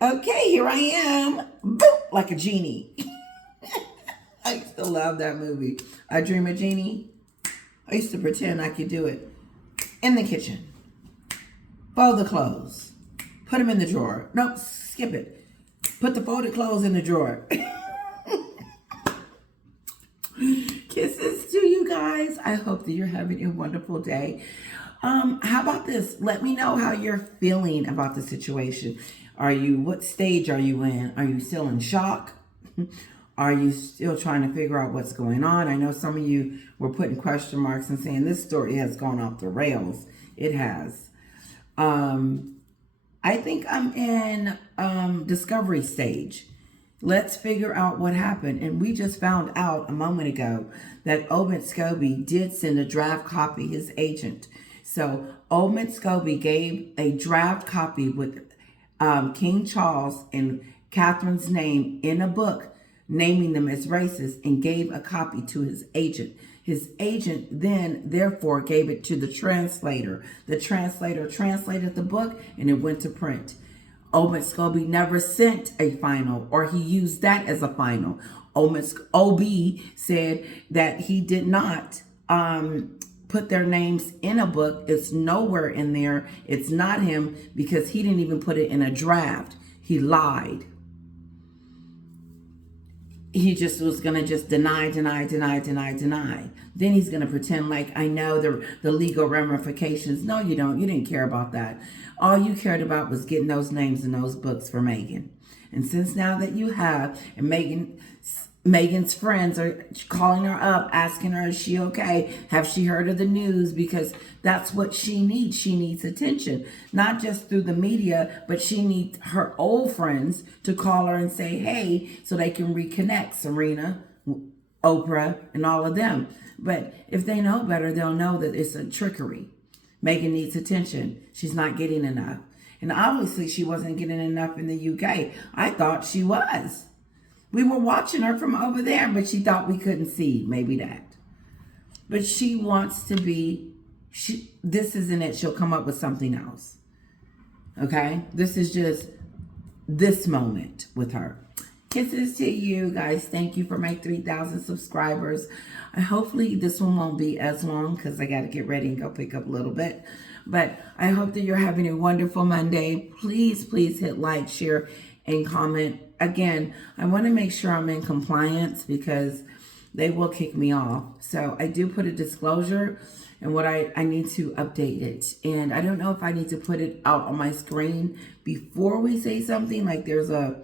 Okay, here I am. Boop, like a genie. I used to love that movie. I Dream a Genie. I used to pretend I could do it. In the kitchen. Fold the clothes. Put them in the drawer. Nope, skip it. Put the folded clothes in the drawer. Kisses to you guys. I hope that you're having a wonderful day. How about this? Let me know how you're feeling about the situation. What stage are you in? Are you still in shock? Are you still trying to figure out what's going on? I know some of you were putting question marks and saying this story has gone off the rails. It has. I think I'm in discovery stage. Let's figure out what happened. And we just found out a moment ago that Omid Scobie did send a draft copy, his agent. So Omid Scobie gave a draft copy with King Charles and Catherine's name in a book, naming them as racist, and gave a copy to his agent. His agent then, therefore, gave it to the translator. The translator translated the book, and it went to print. Omid Scobie never sent a final, or he used that as a final. OB said that he did not put their names in a book. It's nowhere in there. It's not him, because he didn't even put it in a draft. He lied. He just was going to just deny. Then he's going to pretend like, I know the legal ramifications. No, you don't. You didn't care about that. All you cared about was getting those names in those books for Meghan. And since now that you have, and Meghan's friends are calling her up, asking her, is she okay? Have she heard of the news? Because that's what she needs. She needs attention, not just through the media, but she needs her old friends to call her and say, hey, so they can reconnect. Serena, Oprah, and all of them. But if they know better, they'll know that it's a trickery. Meghan needs attention. She's not getting enough. And obviously she wasn't getting enough in the UK. I thought she was. We were watching her from over there, but she thought we couldn't see. Maybe that. But she wants to be, this isn't it. She'll come up with something else. Okay? This is just this moment with her. Kisses to you guys. Thank you for my 3,000 subscribers. Hopefully this one won't be as long, because I got to get ready and go pick up a little bit. But I hope that you're having a wonderful Monday. Please hit like, share, and comment. Again, I want to make sure I'm in compliance, because they will kick me off. So I do put a disclosure, and what I need to update it. And I don't know if I need to put it out on my screen before we say something, like there's a,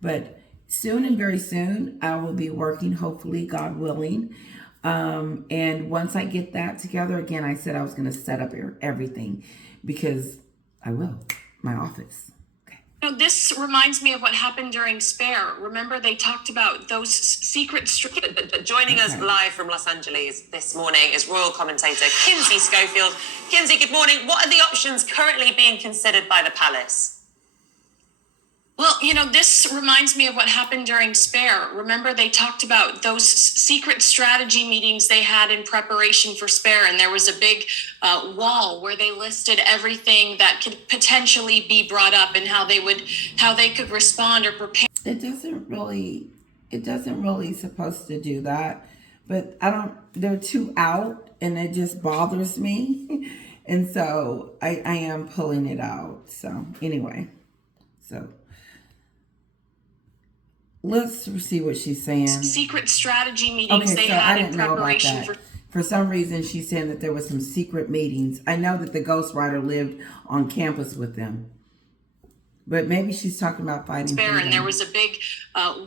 but soon and very soon I will be working, hopefully, God willing. And once I get that together, again, I said I was going to set up everything, because I will, my office. This reminds me of what happened during Spare. Remember, they talked about those secret... Joining us live from Los Angeles this morning is royal commentator Kinsey Schofield. Kinsey, good morning. What are the options currently being considered by the palace? Well, this reminds me of what happened during Spare. Remember, they talked about those secret strategy meetings they had in preparation for Spare, and there was a big wall where they listed everything that could potentially be brought up and how they could respond or prepare. It doesn't really supposed to do that, but they're too out, and it just bothers me. And so I am pulling it out. So anyway, let's see what she's saying. Secret strategy meetings they had in preparation for some reason, she's saying that there was some secret meetings. I know that the ghostwriter lived on campus with them, but maybe she's talking about fighting Spare, and there was a big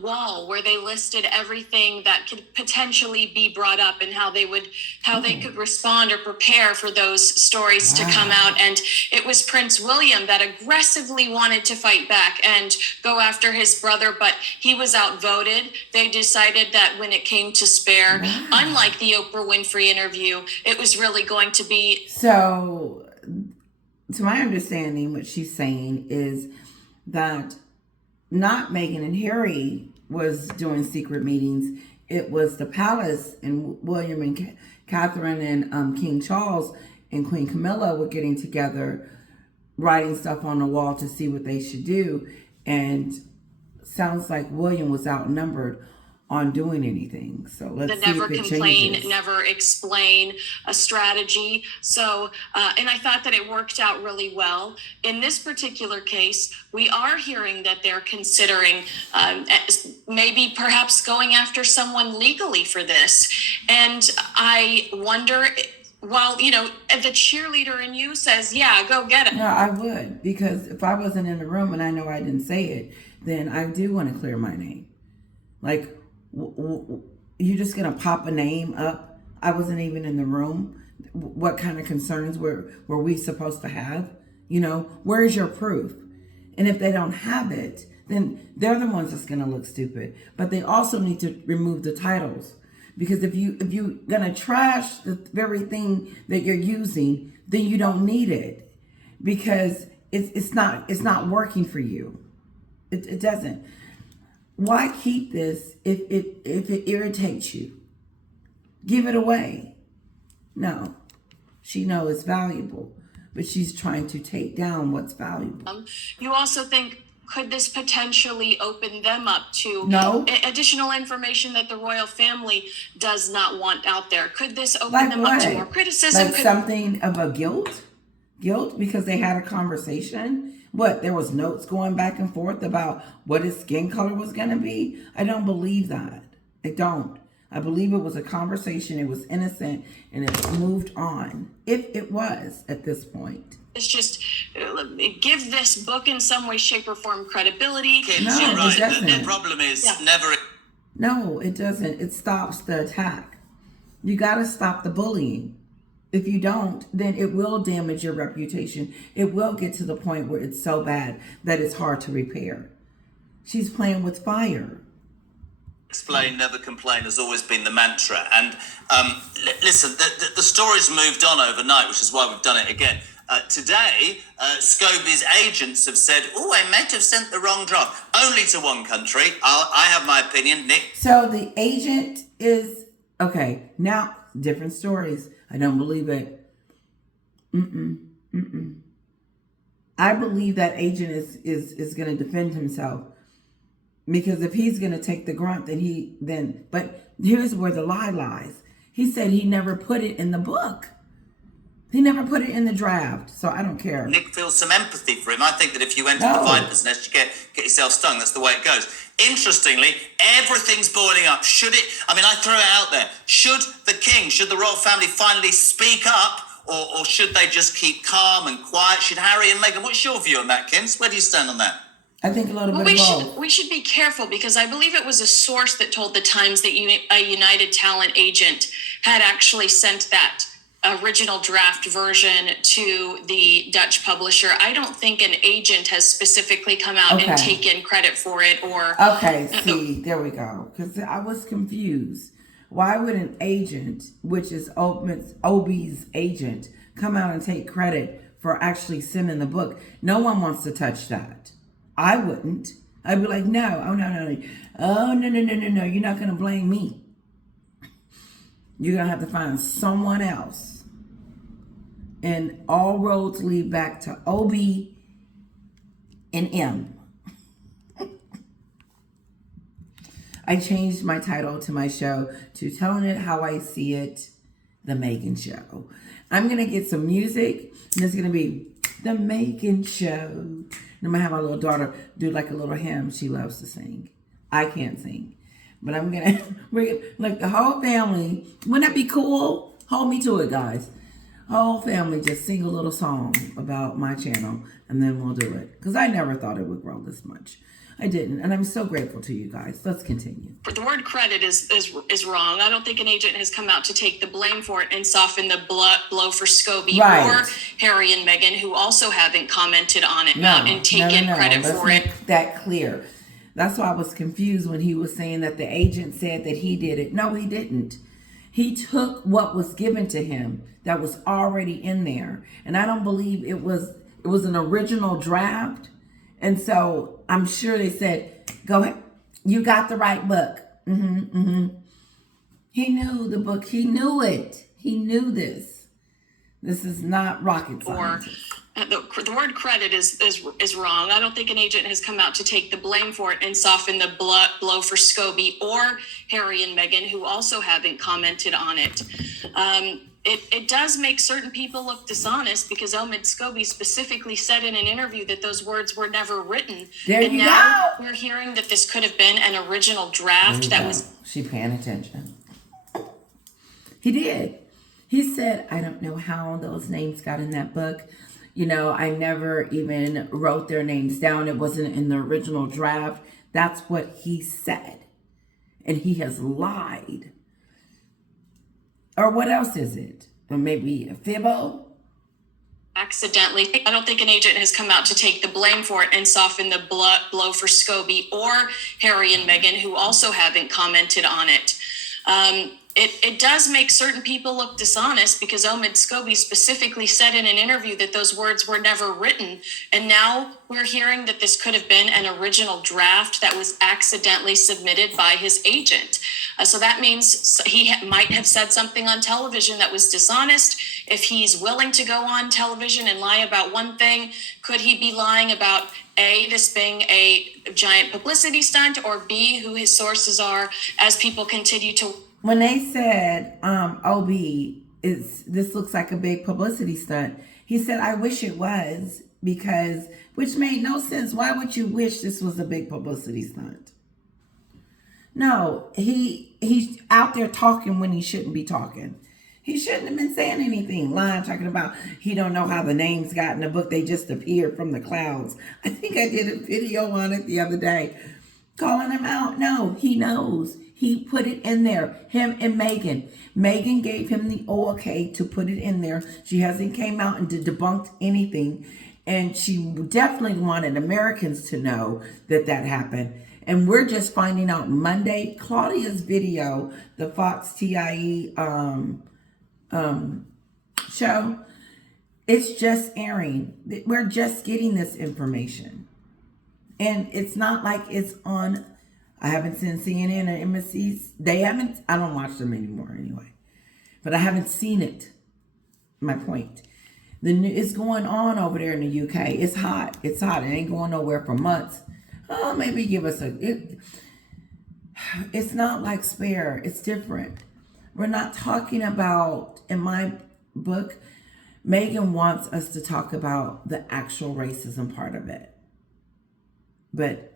wall where they listed everything that could potentially be brought up and how they could respond or prepare for those stories to come out. And it was Prince William that aggressively wanted to fight back and go after his brother, but he was outvoted. They decided that when it came to Spare, unlike the Oprah Winfrey interview, it was really going to be... So, to my understanding, what she's saying is that not Meghan and Harry was doing secret meetings. It was the palace, and William and Catherine and King Charles and Queen Camilla were getting together writing stuff on the wall to see what they should do. And sounds like William was outnumbered on doing anything. So let's see never if it complain, changes. never explain a strategy. So, and I thought that it worked out really well. In this particular case, we are hearing that they're considering maybe perhaps going after someone legally for this. And I wonder, while, you know, the cheerleader in you says, yeah, go get it. No, I would, because if I wasn't in the room and I know I didn't say it, then I do want to clear my name. Like, you're just gonna pop a name up? I wasn't even in the room. What kind of concerns were we supposed to have? You know, where's your proof? And if they don't have it, then they're the ones that's gonna look stupid. But they also need to remove the titles, because if you're gonna trash the very thing that you're using, then you don't need it, because it's not working for you. It doesn't. Why keep this if it irritates you? Give it away. No, she knows it's valuable, but she's trying to take down what's valuable. You also think, could this potentially open them up to additional information that the royal family does not want out there? Could this open them up to more criticism? Like something of a guilt because they had a conversation. What, there was notes going back and forth about what his skin color was going to be? I don't believe that. I don't. I believe it was a conversation. It was innocent and it moved on. If it was at this point. It's just give this book in some way, shape, or form credibility. No, you're right. it doesn't. The problem is never. No, it doesn't. It stops the attack. You got to stop the bullying. If you don't, then it will damage your reputation. It will get to the point where it's so bad that it's hard to repair. She's playing with fire. Explain, never complain has always been the mantra. And listen, the story's moved on overnight, which is why we've done it again. Today, Scobie's agents have said, I might have sent the wrong draft. Only to one country. I have my opinion, Nick. So the agent is, okay, now different stories. I don't believe it. I believe that agent is going to defend himself, because if he's going to take the grunt, but here's where the lie lies. He said he never put it in the book. He never put it in the draft, so I don't care. Nick feels some empathy for him. I think that if you enter the viper's nest, you get yourself stung. That's the way it goes. Interestingly, everything's boiling up. I throw it out there. Should the royal family finally speak up, or should they just keep calm and quiet? Should Harry and Meghan, what's your view on that, Kins? Where do you stand on that? I think a little bit of both. We should be careful, because I believe it was a source that told the Times that a United Talent agent had actually sent that original draft version to the Dutch publisher. I don't think an agent has specifically come out and taken credit for it, or... Okay, see, there we go. Because I was confused. Why would an agent, which is OB's agent, come out and take credit for actually sending the book? No one wants to touch that. I wouldn't. I'd be like, no, no. Oh, no, you're not going to blame me. You're going to have to find someone else. And all roads lead back to OB and M. I changed my title to my show to Telling It How I See It, The Meghan Show. I'm going to get some music, and it's going to be The Meghan Show. And I'm going to have my little daughter do like a little hymn. She loves to sing. I can't sing. But we're like the whole family. Wouldn't that be cool? Hold me to it, guys. Whole family just sing a little song about my channel, and then we'll do it. Because I never thought it would grow this much. I didn't, and I'm so grateful to you guys. Let's continue. The word credit is wrong. I don't think an agent has come out to take the blame for it and soften the blow for Scobie or Harry and Meghan, who also haven't commented on it and taken credit for it. Let's make that clear. That's why I was confused when he was saying that the agent said that he did it. No, he didn't. He took what was given to him that was already in there. And I don't believe it was an original draft. And so I'm sure they said, go ahead. You got the right book. He knew the book. He knew it. He knew this. This is not rocket science. the word credit is wrong. I don't think an agent has come out to take the blame for it and soften the blow for Scobie or Harry and Meghan, who also haven't commented on it. It does make certain people look dishonest because Omid Scobie specifically said in an interview that those words were never written. And now we're hearing that this could have been an original draft that was. She paying attention. He did. He said, I don't know how those names got in that book. You know, I never even wrote their names down. It wasn't in the original draft. That's what he said. And he has lied. Or what else is it? Or maybe a fibbo? Accidentally. I don't think an agent has come out to take the blame for it and soften the blow for Scobie or Harry and Meghan, who also haven't commented on it. It does make certain people look dishonest because Omid Scobie specifically said in an interview that those words were never written. And now we're hearing that this could have been an original draft that was accidentally submitted by his agent. So that means he might have said something on television that was dishonest. If he's willing to go on television and lie about one thing, could he be lying about A, this being a giant publicity stunt, or B, who his sources are as people continue to... When they said, OB, this looks like a big publicity stunt, he said, I wish it was, because, which made no sense. Why would you wish this was a big publicity stunt? No, he's out there talking when he shouldn't be talking. He shouldn't have been saying anything. Lying, talking about he don't know how the names got in the book. They just appeared from the clouds. I think I did a video on it the other day, calling him out. No, he knows. He put it in there. Him and Meghan. Meghan gave him the okay to put it in there. She hasn't came out and debunked anything. And she definitely wanted Americans to know that happened. And we're just finding out Monday. Claudia's video, the Fox TIE show, it's just airing. We're just getting this information. And it's not like it's on... I haven't seen CNN or MSC's. They haven't. I don't watch them anymore anyway. But I haven't seen it. My point. It's going on over there in the UK. It's hot. It's hot. It ain't going nowhere for months. Oh, maybe give us it's not like Spare. It's different. We're not talking about, in my book, Meghan wants us to talk about the actual racism part of it. But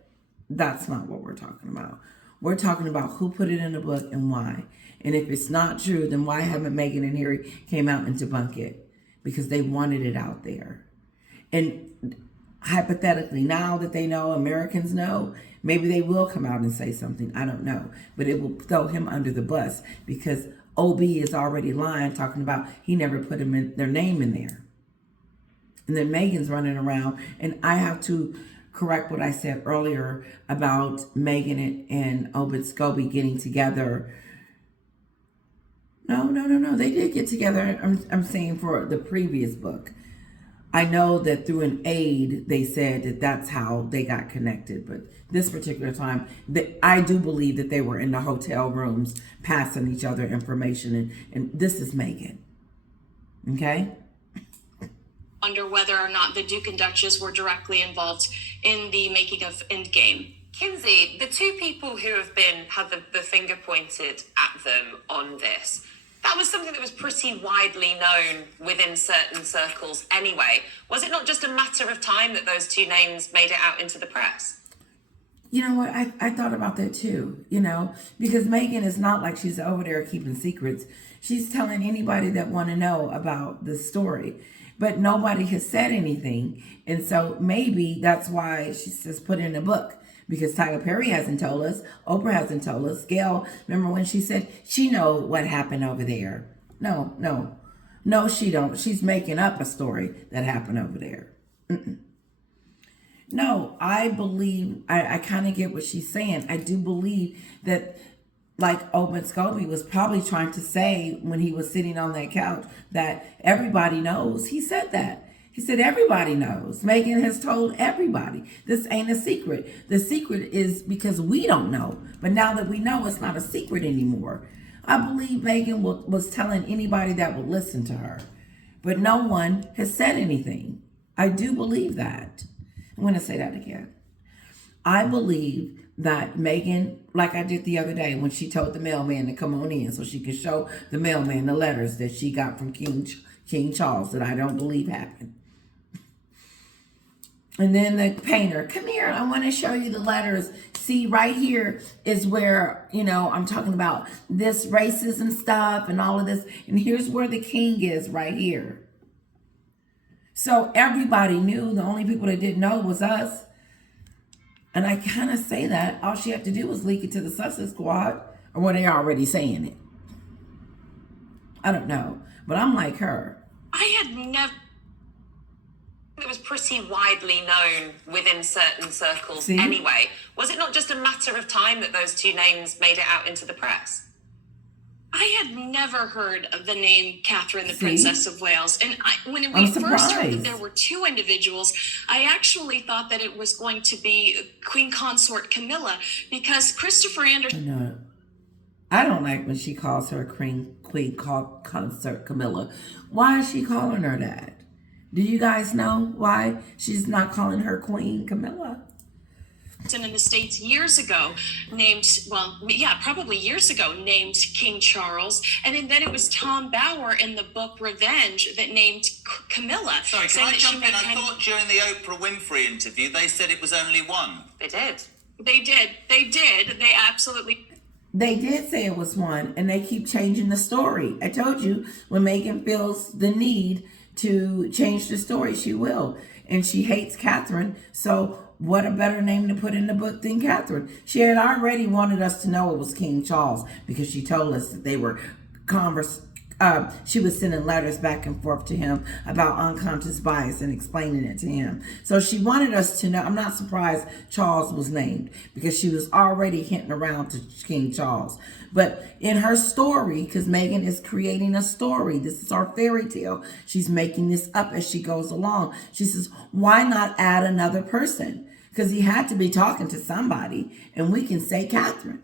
that's not what we're talking about. We're talking about who put it in the book and why. And if it's not true, then why haven't Meghan and Harry came out and debunk it? Because they wanted it out there. And hypothetically, now that they know, Americans know, maybe they will come out and say something. I don't know. But it will throw him under the bus because OB is already lying, talking about he never put their name in there. And then Meghan's running around, and I have to correct what I said earlier about Meghan and Omid Scobie getting together. No. They did get together. I'm saying for the previous book. I know that through an aide, they said that that's how they got connected. But this particular time, I do believe that they were in the hotel rooms passing each other information. And this is Meghan. Okay? Wonder whether or not the Duke and Duchess were directly involved in the making of Endgame. Kinsey, the two people who have had the finger pointed at them on this, that was something that was pretty widely known within certain circles anyway. Was it not just a matter of time that those two names made it out into the press? You know what? I thought about that too, because Meghan is not like she's over there keeping secrets. She's telling anybody that want to know about the story. But nobody has said anything. And so maybe that's why she's just put in a book. Because Tyler Perry hasn't told us. Oprah hasn't told us. Gail, remember when she said she know what happened over there? No, she don't. She's making up a story that happened over there. No, I believe, I kind of get what she's saying. I do believe that, like Omid Scobie was probably trying to say when he was sitting on that couch, that everybody knows. He said that. He said everybody knows. Meghan has told everybody. This ain't a secret. The secret is because we don't know. But now that we know, it's not a secret anymore. I believe Meghan was telling anybody that would listen to her. But no one has said anything. I do believe that. I'm going to say that again. I believe that Meghan, like I did the other day when she told the mailman to come on in so she could show the mailman the letters that she got from King Charles, that I don't believe happened. And then the painter, come here, I want to show you the letters. See, right here is where, I'm talking about this racism stuff and all of this. And here's where the king is right here. So everybody knew. The only people that didn't know was us. And I kind of say that. All she had to do was leak it to the Sussex Squad. Or were they already saying it? I don't know. But I'm like her. I had never... It was pretty widely known within certain circles anyway. Was it not just a matter of time that those two names made it out into the press? I had never heard of the name Catherine, the Princess of Wales. And when we first heard that there were two individuals, I actually thought that it was going to be Queen Consort Camilla, because Christopher Anderson... No, I don't like when she calls her Queen Consort Camilla. Why is she calling her that? Do you guys know why she's not calling her Queen Camilla? in the States years ago named, probably years ago, named King Charles. And then it was Tom Bauer in the book Revenge that named Camilla. Sorry, can I jump in? I thought during the Oprah Winfrey interview, they said it was only one. They did. They absolutely... They did say it was one, and they keep changing the story. I told you, when Meghan feels the need to change the story, she will. And she hates Catherine, so what a better name to put in the book than Catherine? She had already wanted us to know it was King Charles because she told us that they were she was sending letters back and forth to him about unconscious bias and explaining it to him. So she wanted us to know. I'm not surprised Charles was named because she was already hinting around to King Charles. But in her story, because Meghan is creating a story, this is our fairy tale. She's making this up as she goes along. She says, why not add another person? Because he had to be talking to somebody, and we can say Catherine.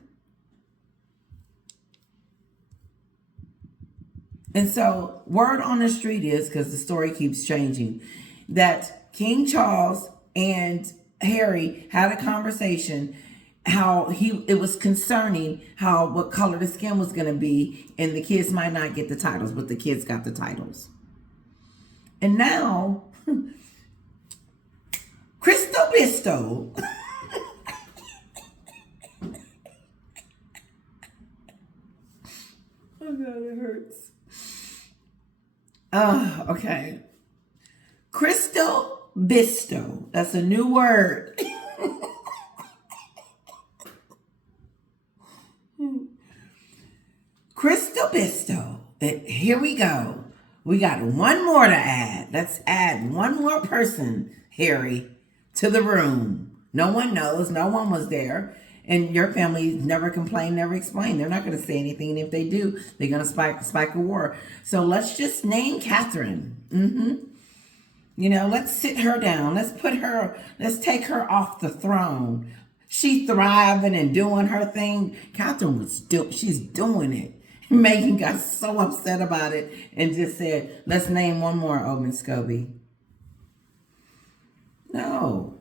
And so word on the street is, because the story keeps changing, that King Charles and Harry had a conversation, how it was concerning what color the skin was going to be, and the kids might not get the titles, but the kids got the titles. And now, Crystal Bisto. Oh God, it hurts. Okay. Crystal Bisto. That's a new word. Crystal Bisto. Here we go. We got one more to add. Let's add one more person, Harry, to the room. No one knows. No one was there. And your family never complained, never explained. They're not going to say anything. And if they do, they're going to spike a war. So let's just name Catherine. Let's sit her down. Let's take her off the throne. She's thriving and doing her thing. Catherine she's doing it. Meghan got so upset about it and just said, let's name one more, Omen Scobie. No.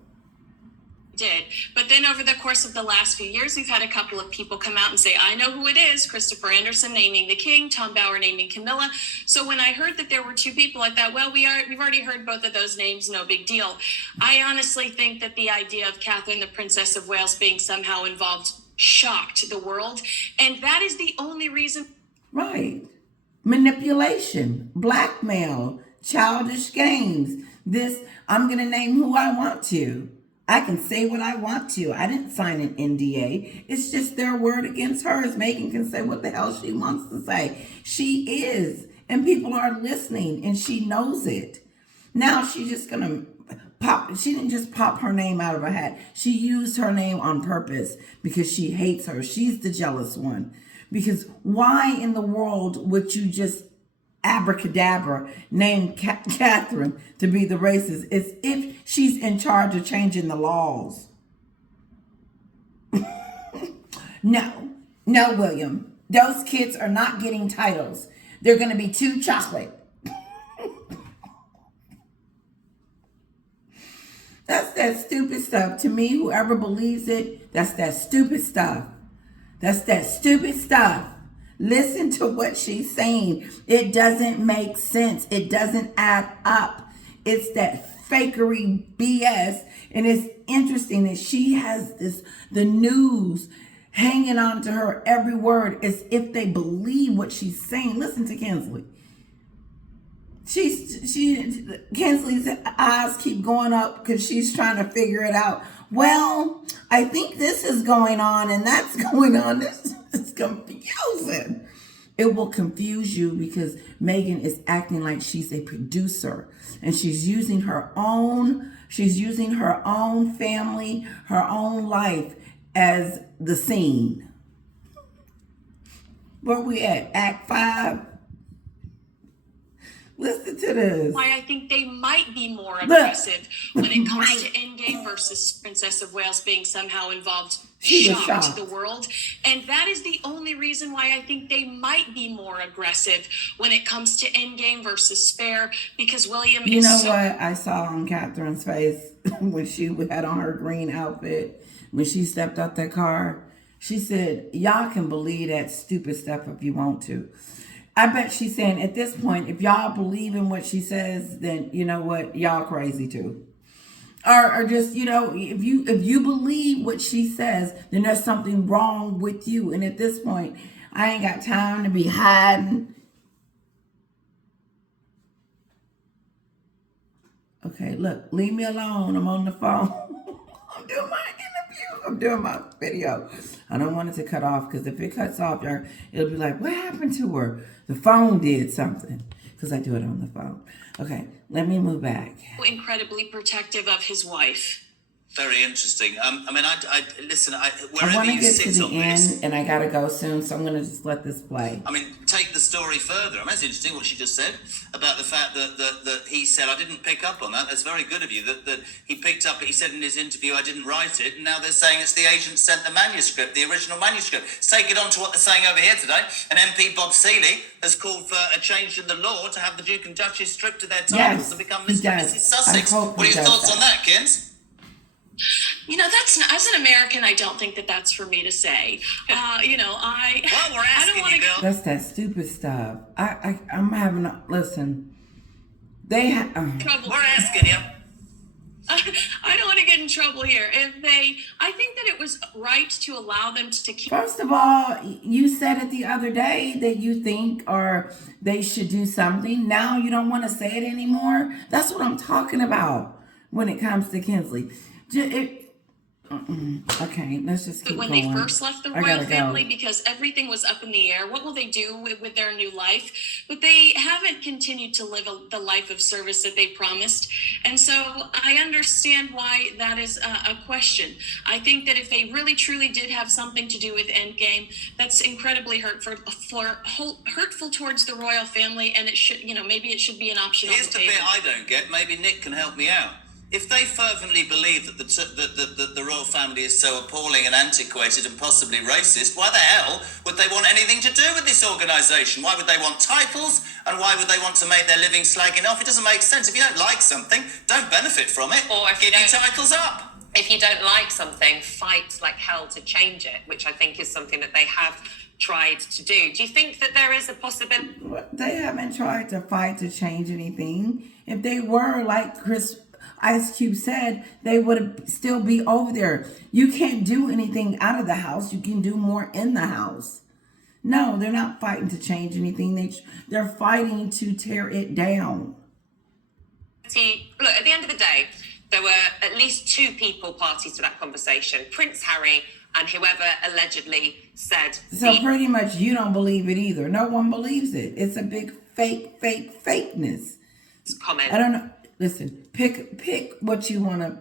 Did. But then over the course of the last few years, we've had a couple of people come out and say, I know who it is. Christopher Anderson naming the king, Tom Bauer naming Camilla. So when I heard that there were two people, I thought, well, we've already heard both of those names, no big deal. I honestly think that the idea of Catherine, the Princess of Wales, being somehow involved shocked the world. And that is the only reason. Right. Manipulation, blackmail, childish games. I'm going to name who I want to. I can say what I want to. I didn't sign an NDA. It's just their word against hers. Meghan can say what the hell she wants to say. She is. And people are listening, and she knows it. Now she's just going to pop. She didn't just pop her name out of her hat. She used her name on purpose because she hates her. She's the jealous one. Because why in the world would you just abracadabra name Catherine to be the racist as if she's in charge of changing the laws? No, William. Those kids are not getting titles. They're going to be too chocolate. That's that stupid stuff. To me, whoever believes it, that's that stupid stuff. That's that stupid stuff. Listen to what she's saying. It doesn't make sense. It doesn't add up. It's that fakery BS. And it's interesting that she has the news hanging on to her every word as if they believe what she's saying. Listen to Kinsley. Kinsley's eyes keep going up because she's trying to figure it out. Well, I think this is going on and that's going on. This is confusing. It will confuse you because Meghan is acting like she's a producer and she's using her own family, her own life as the scene. Where we at? Act 5? Listen to this. Why I think they might be more aggressive when it comes to Endgame versus Princess of Wales being somehow involved. Shocked the world. And that is the only reason why I think they might be more aggressive when it comes to Endgame versus Spare, because William You know what I saw on Catherine's face when she had on her green outfit, when she stepped out that car? She said, y'all can believe that stupid stuff if you want to. I bet she's saying at this point, if y'all believe in what she says, then you know what, y'all crazy too. Or just, if you believe what she says, then there's something wrong with you. And at this point, I ain't got time to be hiding. Okay, look, leave me alone. I'm on the phone. I'm doing my interview. I'm doing my video. I don't want it to cut off because if it cuts off, it'll be like, what happened to her? The phone did something because I do it on the phone. Okay, let me move back. Incredibly protective of his wife. Very interesting. I listen. I Wherever want to you get sit to the on end, this, and I gotta go soon, so I'm gonna just let this play. I mean, take the story further. I mean, it's interesting what she just said about the fact that he said, I didn't pick up on that. That's very good of you. That he picked up. He said in his interview, I didn't write it, and now they're saying it's the agent sent the manuscript, the original manuscript. Let's take it on to what they're saying over here today. And MP Bob Seeley has called for a change in the law to have the Duke and Duchess stripped of their titles and become Mr. and Mrs. Sussex. What are your thoughts on that, Kins? That's not, as an American, I don't think that's for me to say. Well, we're asking you, Bill. That's that stupid stuff. I'm having listen. They have. Trouble. We're asking you. I don't want to get in trouble here. I think that it was right to allow them to keep. First of all, you said it the other day that you think or they should do something. Now you don't want to say it anymore. That's what I'm talking about when it comes to Kinsley. Okay, let's just keep when going. they first left the royal family, because everything was up in the air. What will they do with their new life? But they haven't continued to live the life of service that they promised. And so I understand why that is a question. I think that if they really truly did have something to do with Endgame, that's incredibly hurtful towards the royal family, and it should, maybe it should be an option. Here's the bit I don't get. Maybe Nick can help me out. If they fervently believe that the royal family is so appalling and antiquated and possibly racist, why the hell would they want anything to do with this organisation? Why would they want titles? And why would they want to make their living slagging off? It doesn't make sense. If you don't like something, don't benefit from it. Or if give your titles up. If you don't like something, fight like hell to change it, which I think is something that they have tried to do. Do you think that there is a possibility? They haven't tried to fight to change anything. If they were, like Ice Cube said, they would still be over there. You can't do anything out of the house. You can do more in the house. No, they're not fighting to change anything. They're fighting to tear it down. Look, at the end of the day, there were at least two people parties to that conversation. Prince Harry and whoever allegedly said... So pretty much you don't believe it either. No one believes it. It's a big fakeness. Comment. I don't know. Listen, pick what you want to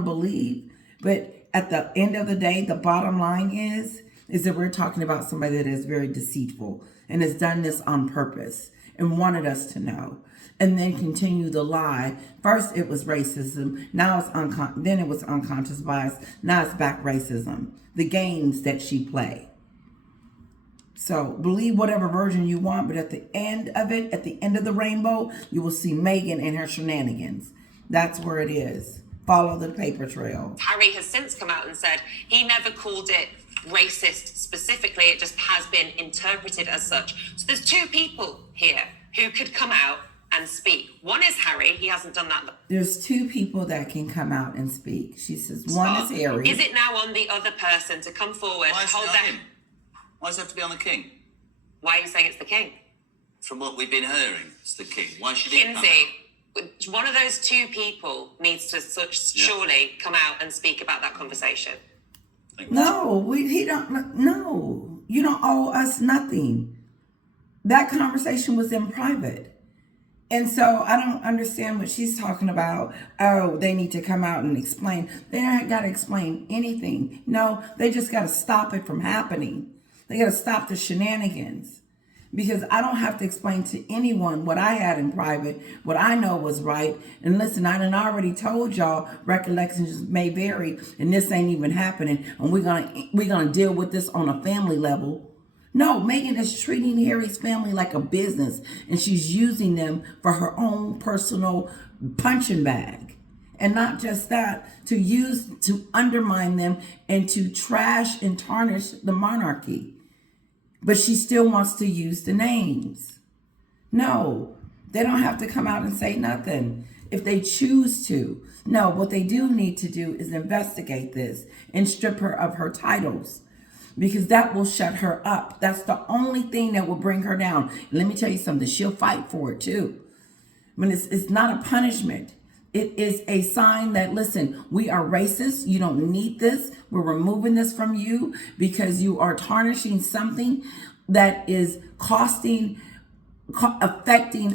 believe. But at the end of the day, the bottom line is that we're talking about somebody that is very deceitful and has done this on purpose and wanted us to know. And then continue the lie. First it was racism. Now it's then it was unconscious bias. Now it's back racism. The games that she played. So believe whatever version you want, but at the end of it, at the end of the rainbow, you will see Meghan and her shenanigans. That's where it is. Follow the paper trail. Harry has since come out and said he never called it racist specifically, it just has been interpreted as such. So there's two people here who could come out and speak. One is Harry, he hasn't done that. There's two people that can come out and speak. She says one is Harry. Is it now on the other person to come forward Why and is it hold on that? him? Why does it have to be on the king? Why are you saying it's the king? From what we've been hearing, it's the king. Why should he come out? Kinsey, one of those two people needs to surely come out and speak about that conversation. No, he don't. No, you don't owe us nothing. That conversation was in private. And so I don't understand what she's talking about. Oh, they need to come out and explain. They ain't got to explain anything. No, they just got to stop it from happening. They got to stop the shenanigans. Because I don't have to explain to anyone what I had in private, what I know was right. And listen, I done already told y'all recollections may vary, and this ain't even happening. And we're gonna deal with this on a family level. No, Meghan is treating Harry's family like a business, and she's using them for her own personal punching bag. And not just that, to undermine them and to trash and tarnish the monarchy. But she still wants to use the names. No, they don't have to come out and say nothing if they choose to. No, what they do need to do is investigate this and strip her of her titles, because that will shut her up. That's the only thing that will bring her down. Let me tell you something, she'll fight for it too. I mean, it's not a punishment. It is a sign that, listen, we are racist. You don't need this. We're removing this from you because you are tarnishing something that is affecting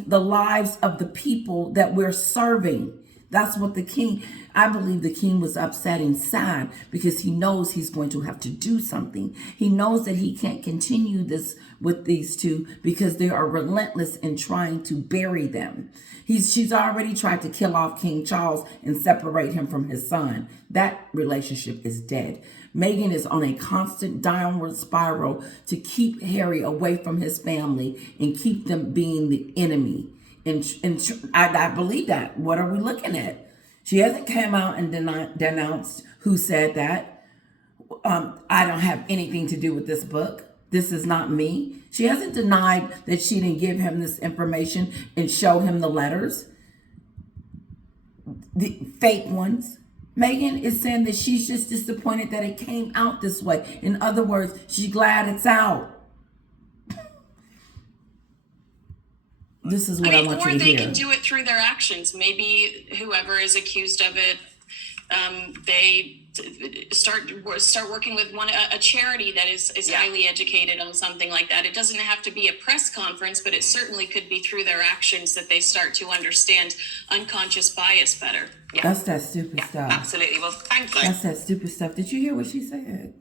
the lives of the people that we're serving. That's what the king, I believe the king was upset and sad because he knows he's going to have to do something. He knows that he can't continue this with these two because they are relentless in trying to bury them. She's already tried to kill off King Charles and separate him from his son. That relationship is dead. Meghan is on a constant downward spiral to keep Harry away from his family and keep them being the enemy. And I believe that. What are we looking at? She hasn't come out and denounced who said that. I don't have anything to do with this book. This is not me. She hasn't denied that she didn't give him this information and show him the letters, the fake ones. Meghan is saying that she's just disappointed that it came out this way. In other words, she's glad it's out. This is what I want you to hear. Or they can do it through their actions. Maybe whoever is accused of it, they start working with a charity that is highly educated on something like that. It doesn't have to be a press conference, but it certainly could be through their actions that they start to understand unconscious bias better. Yeah. That's that stupid stuff. Absolutely. Well, thank you. That's that stupid stuff. Did you hear what she said?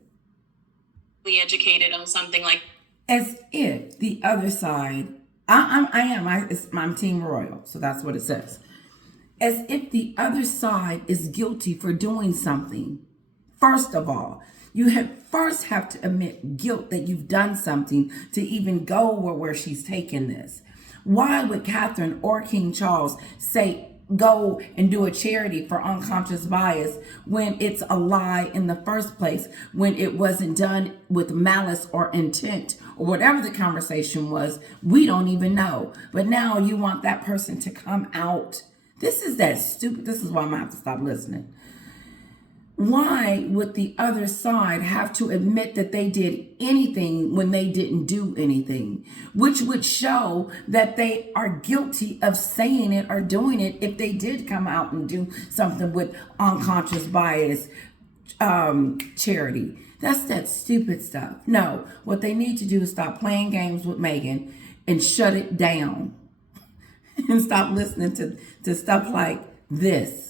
Educated on something like, as if the other side. I'm Team Royal, so that's what it says. As if the other side is guilty for doing something. First of all, you first have to admit guilt that you've done something to even go where she's taking this. Why would Catherine or King Charles say go and do a charity for unconscious bias when it's a lie in the first place, when it wasn't done with malice or intent or whatever the conversation was? We don't even know. But now you want that person to come out. This is that stupid. This is why I'm gonna have to stop listening. Why would the other side have to admit that they did anything when they didn't do anything? Which would show that they are guilty of saying it or doing it if they did come out and do something with unconscious bias charity. That's that stupid stuff. No, what they need to do is stop playing games with Meghan and shut it down and stop listening to stuff like this.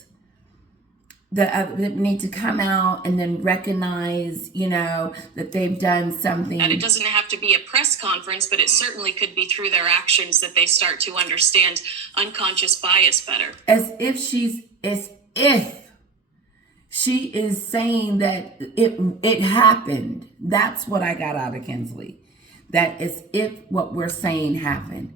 That need to come out and then recognize, that they've done something. And it doesn't have to be a press conference, but it certainly could be through their actions that they start to understand unconscious bias better. As if she is saying that it happened. That's what I got out of Kinsley. That is if what we're saying happened.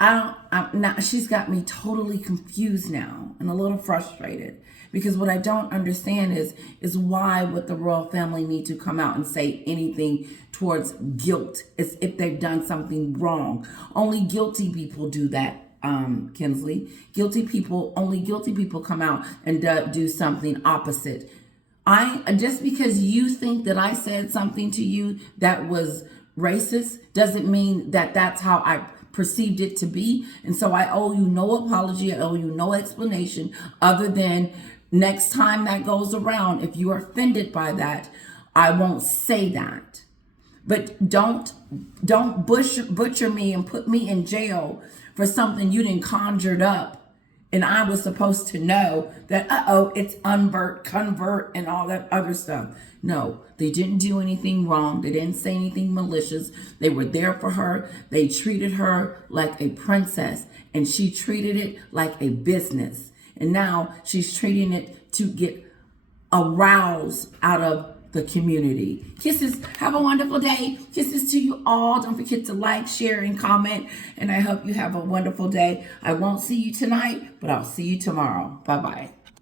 Now she's got me totally confused now and a little frustrated, because what I don't understand is why would the royal family need to come out and say anything towards guilt as if they've done something wrong. Only guilty people do that, Kinsley. Only guilty people come out and do something opposite. Just because you think that I said something to you that was racist doesn't mean that that's how I perceived it to be. And so I owe you no apology. I owe you no explanation other than next time that goes around, if you are offended by that, I won't say that. But don't butcher me and put me in jail for something you didn't conjured up. And I was supposed to know that, it's convert, and all that other stuff. No, they didn't do anything wrong. They didn't say anything malicious. They were there for her. They treated her like a princess, and she treated it like a business. And now she's treating it to get a rouse out of the community. Kisses. Have a wonderful day. Kisses to you all. Don't forget to like, share, and comment. And I hope you have a wonderful day. I won't see you tonight, but I'll see you tomorrow. Bye-bye.